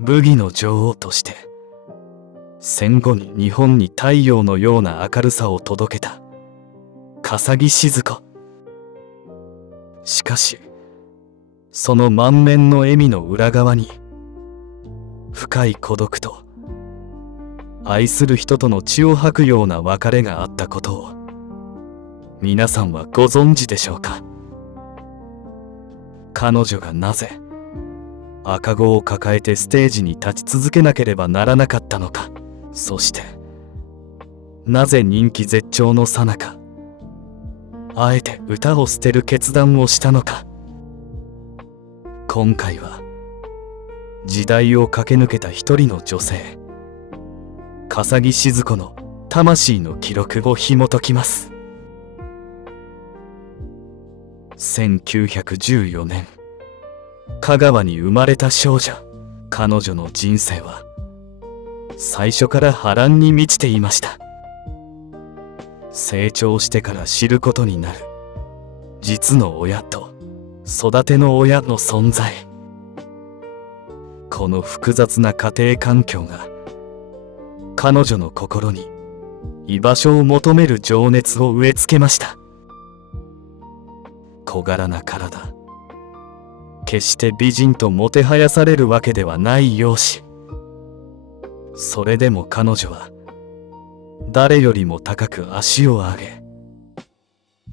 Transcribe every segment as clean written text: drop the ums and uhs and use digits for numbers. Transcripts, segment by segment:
武技の女王として戦後に日本に太陽のような明るさを届けた笠置シヅ子。しかしその満面の笑みの裏側に深い孤独と愛する人との血を吐くような別れがあったことを皆さんはご存知でしょうか。彼女がなぜ赤子を抱えてステージに立ち続けなければならなかったのか、そしてなぜ人気絶頂の最中あえて歌を捨てる決断をしたのか。今回は時代を駆け抜けた一人の女性、笠置シヅ子の魂の記録を紐解きます。1914年香川に生まれた少女。彼女の人生は最初から波乱に満ちていました。成長してから知ることになる実の親と育ての親の存在。この複雑な家庭環境が彼女の心に居場所を求める情熱を植え付けました。小柄な体、決して美人ともてはやされるわけではない容姿。それでも彼女は誰よりも高く足を上げ、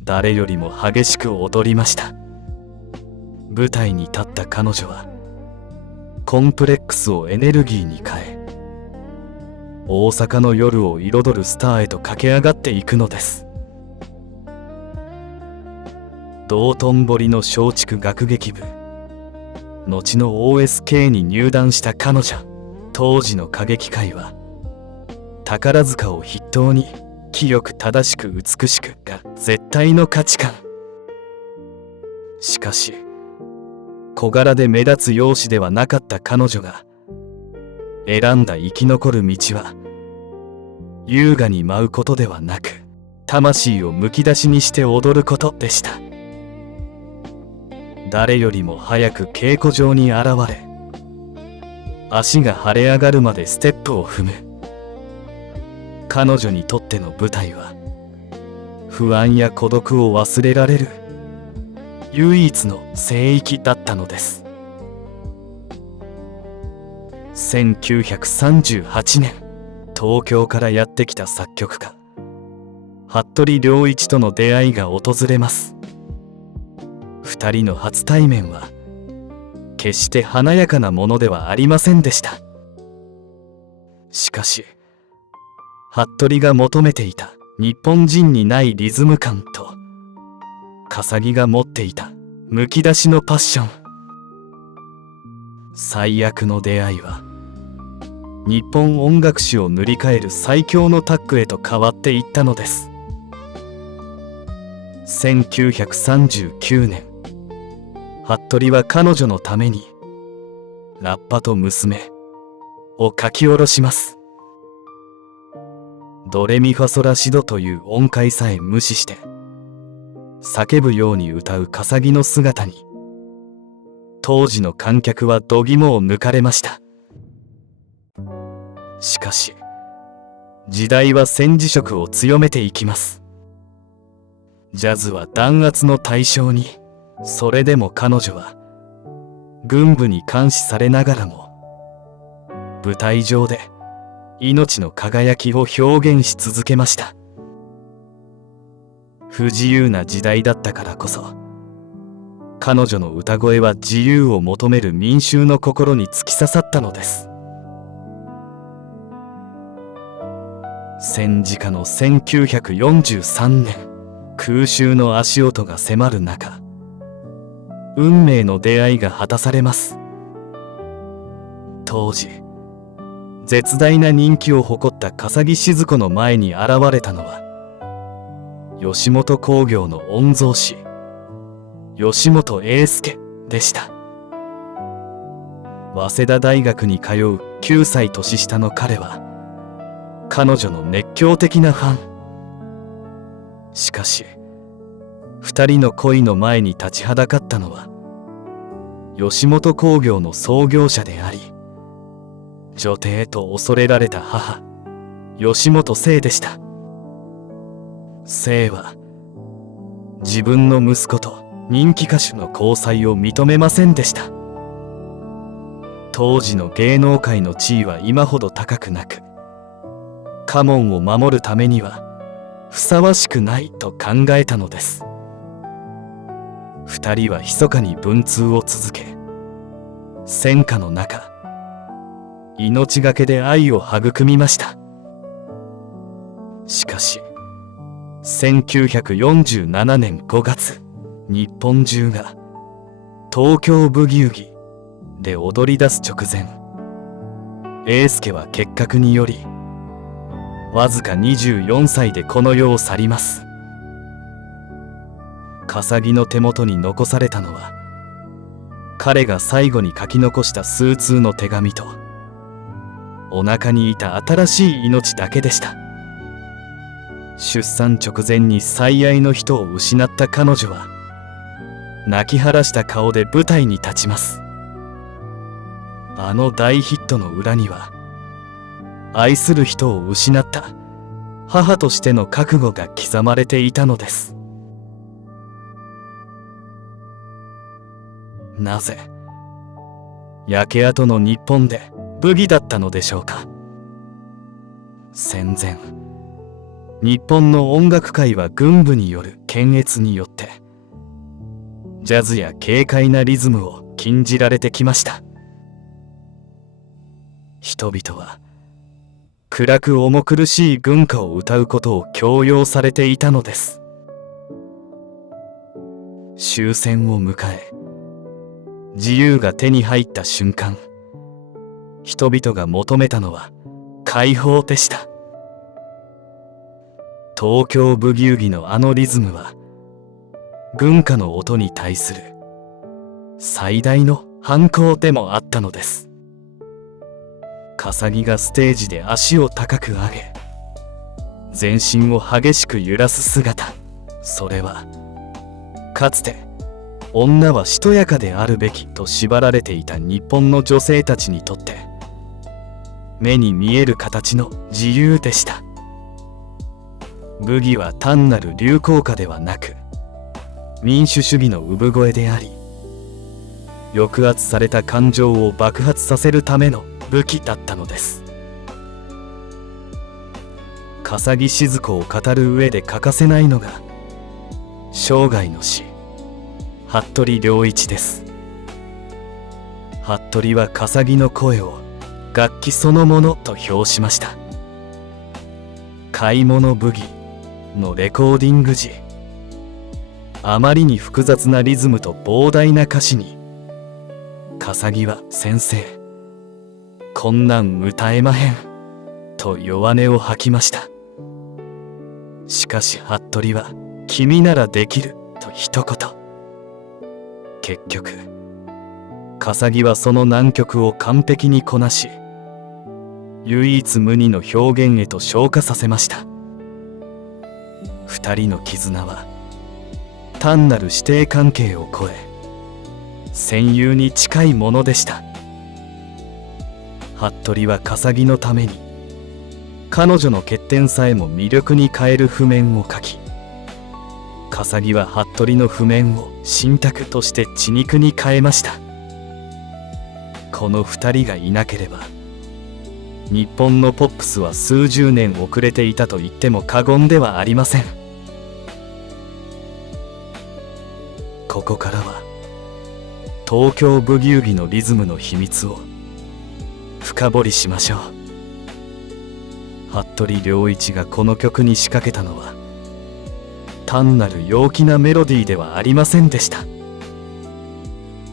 誰よりも激しく踊りました。舞台に立った彼女はコンプレックスをエネルギーに変え、大阪の夜を彩るスターへと駆け上がっていくのです。道頓堀の松竹楽劇部、後の OSK に入団した彼女。当時の歌劇界は宝塚を筆頭に清く正しく美しくが絶対の価値観。しかし小柄で目立つ容姿ではなかった彼女が選んだ生き残る道は優雅に舞うことではなく、魂をむき出しにして踊ることでした。誰よりも早く稽古場に現れ、足が腫れ上がるまでステップを踏む。彼女にとっての舞台は不安や孤独を忘れられる唯一の聖域だったのです。1938年東京からやってきた作曲家服部良一との出会いが訪れます。二人の初対面は決して華やかなものではありませんでした。しかし服部が求めていた日本人にないリズム感と笠置が持っていたむき出しのパッション、最悪の出会いは日本音楽史を塗り替える最強のタッグへと変わっていったのです。1939年服部は彼女のためにラッパと娘を書き下ろします。ドレミファソラシドという音階さえ無視して叫ぶように歌う笠置の姿に当時の観客は度肝を抜かれました。しかし時代は戦時色を強めていきます。ジャズは弾圧の対象に。それでも彼女は軍部に監視されながらも舞台上で命の輝きを表現し続けました。不自由な時代だったからこそ彼女の歌声は自由を求める民衆の心に突き刺さったのです。戦時下の1943年、空襲の足音が迫る中、運命の出会いが果たされます。当時絶大な人気を誇った笠置シヅ子の前に現れたのは吉本興業の御曹司吉本英介でした。早稲田大学に通う9歳年下の彼は彼女の熱狂的なファン。しかし二人の恋の前に立ちはだかったのは吉本興業の創業者であり女帝と恐れられた母吉本清でした。清は自分の息子と人気歌手の交際を認めませんでした。当時の芸能界の地位は今ほど高くなく、家紋を守るためにはふさわしくないと考えたのです。二人は密かに文通を続け、戦火の中命がけで愛を育みました。しかし1947年5月、日本中が東京ブギウギで踊り出す直前、英介は結核によりわずか24歳でこの世を去ります。笠木の手元に残されたのは、彼が最後に書き残した数通の手紙とお腹にいた新しい命だけでした。出産直前に最愛の人を失った彼女は泣き晴らした顔で舞台に立ちます。あの大ヒットの裏には、愛する人を失った母としての覚悟が刻まれていたのです。なぜ焼け跡の日本でブギだったのでしょうか。戦前、日本の音楽界は軍部による検閲によってジャズや軽快なリズムを禁じられてきました。人々は暗く重苦しい軍歌を歌うことを強要されていたのです。終戦を迎え、自由が手に入った瞬間、人々が求めたのは解放でした。東京ブギウギのあのリズムは、軍歌の音に対する最大の反抗でもあったのです。笠木がステージで足を高く上げ、全身を激しく揺らす姿、それはかつて女はしとやかであるべきと縛られていた日本の女性たちにとって目に見える形の自由でした。ブギは単なる流行歌ではなく、民主主義の産声であり、抑圧された感情を爆発させるための武器だったのです。笠木静子を語る上で欠かせないのが生涯の師、服部良一です。服部は笠木の声を楽器そのものと評しました。買い物ブギのレコーディング時、あまりに複雑なリズムと膨大な歌詞に、笠木は先生、こんなん歌えまへんと弱音を吐きました。しかし服部は君ならできると一言。結局笠木はその難曲を完璧にこなし、唯一無二の表現へと昇華させました。二人の絆は単なる師弟関係を超え、戦友に近いものでした。服部は笠木のために彼女の欠点さえも魅力に変える譜面を書き、笠木は服部の譜面を新宅として血肉に変えました。この二人がいなければ日本のポップスは数十年遅れていたと言っても過言ではありません。ここからは東京ブギウギのリズムの秘密を深掘りしましょう。服部良一がこの曲に仕掛けたのは単なる陽気なメロディーではありませんでした。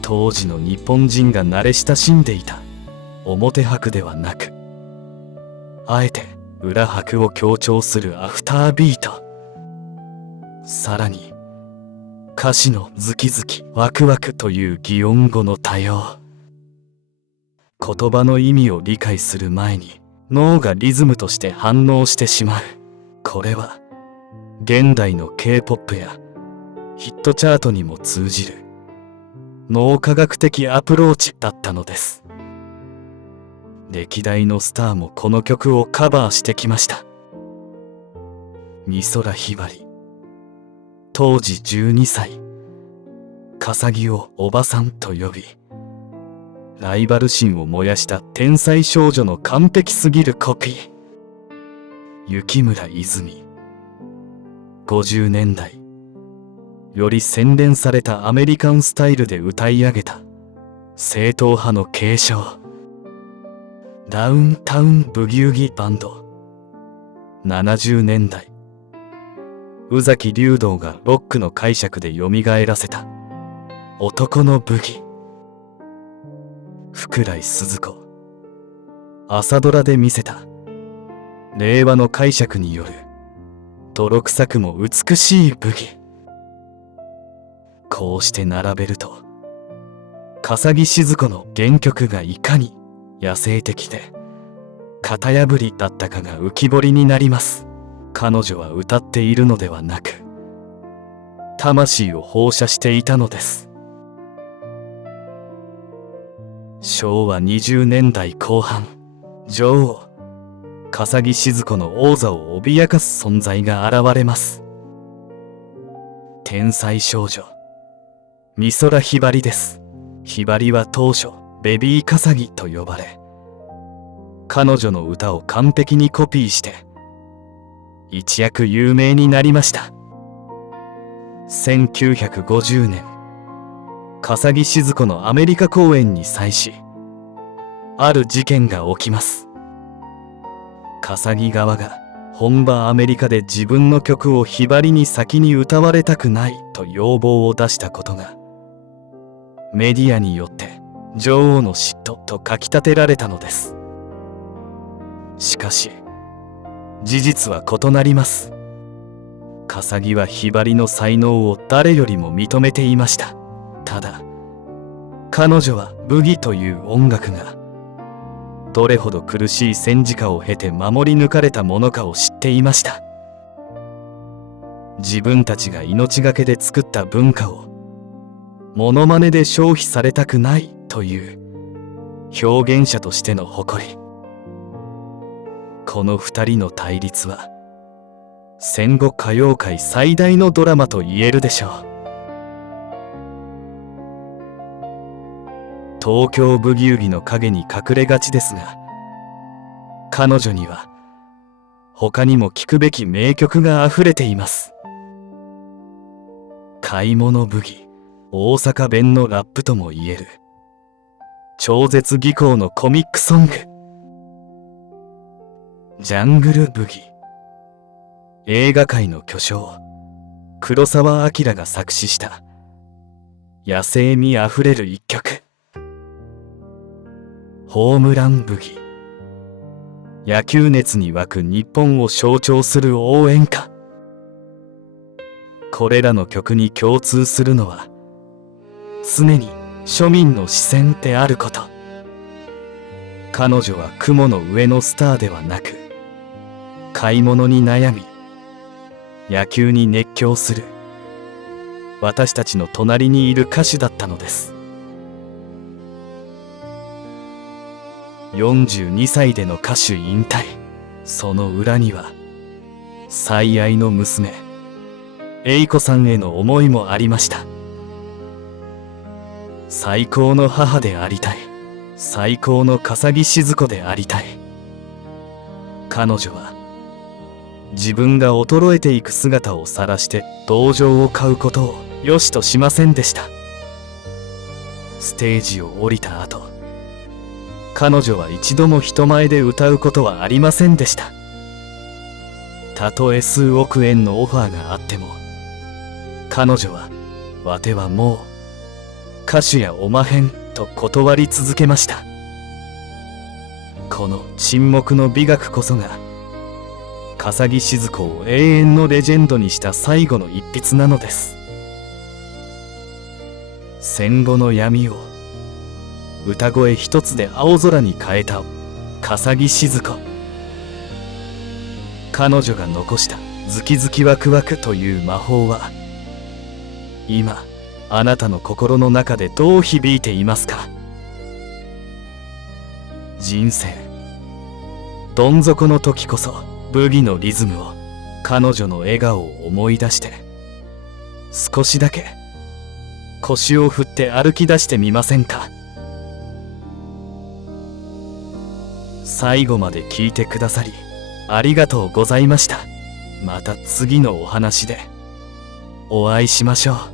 当時の日本人が慣れ親しんでいた表拍ではなく、あえて裏拍を強調するアフタービート、さらに歌詞のズキズキワクワクという擬音語の多用。言葉の意味を理解する前に脳がリズムとして反応してしまう。これは現代の K-POP やヒットチャートにも通じる脳科学的アプローチだったのです。歴代のスターもこの曲をカバーしてきました。美空ひばり、当時12歳、笠木をおばさんと呼び、ライバル心を燃やした天才少女の完璧すぎるコピー。雪村泉、50年代より洗練されたアメリカンスタイルで歌い上げた正統派の継承。ダウンタウンブギウギバンド、70年代宇崎竜童がロックの解釈で蘇らせた男のブギ。福来スズ子、朝ドラで見せた令和の解釈による泥臭くも美しいブギ。こうして並べると、笠木静子の原曲がいかに野生的で型破りだったかが浮き彫りになります。彼女は歌っているのではなく、魂を放射していたのです。昭和20年代後半、女王笠木静子の王座を脅かす存在が現れます。天才少女美空ひばりです。ひばりは当初ベビー笠木と呼ばれ、彼女の歌を完璧にコピーして一躍有名になりました。1950年、笠木静子のアメリカ公演に際し、ある事件が起きます。笠木側が本場アメリカで自分の曲をひばりに先に歌われたくないと要望を出したことがメディアによって女王の嫉妬と書き立てられたのです。しかし事実は異なります。笠木はひばりの才能を誰よりも認めていました。ただ彼女はブギという音楽がどれほど苦しい戦時下を経て守り抜かれたものかを知っていました。自分たちが命がけで作った文化をモノマネで消費されたくないという表現者としての誇り。この二人の対立は戦後歌謡界最大のドラマと言えるでしょう。東京ブギウギの陰に隠れがちですが、彼女には他にも聴くべき名曲があふれています。買い物ブギ、大阪弁のラップとも言える超絶技巧のコミックソング、ジャングルブギ、映画界の巨匠黒澤明が作詞した野生味あふれる一曲、ホームランブギ、野球熱に沸く日本を象徴する応援歌。これらの曲に共通するのは常に庶民の視線であること。彼女は雲の上のスターではなく、買い物に悩み野球に熱狂する私たちの隣にいる歌手だったのです。42歳での歌手引退、その裏には最愛の娘栄子さんへの思いもありました。最高の母でありたい、最高の笠木静子でありたい。彼女は自分が衰えていく姿を晒して同情を買うことを良しとしませんでした。ステージを降りた後、彼女は一度も人前で歌うことはありませんでした。たとえ数億円のオファーがあっても、彼女はわてはもう歌手やおまへんと断り続けました。この沈黙の美学こそが笠木静子を永遠のレジェンドにした最後の一筆なのです。戦後の闇を歌声一つで青空に変えた笠木静子。彼女が残したズキズキワクワクという魔法は今あなたの心の中でどう響いていますか？人生どん底の時こそブギのリズムを、彼女の笑顔を思い出して、少しだけ腰を振って歩き出してみませんか。最後まで聞いてくださりありがとうございました。また次のお話でお会いしましょう。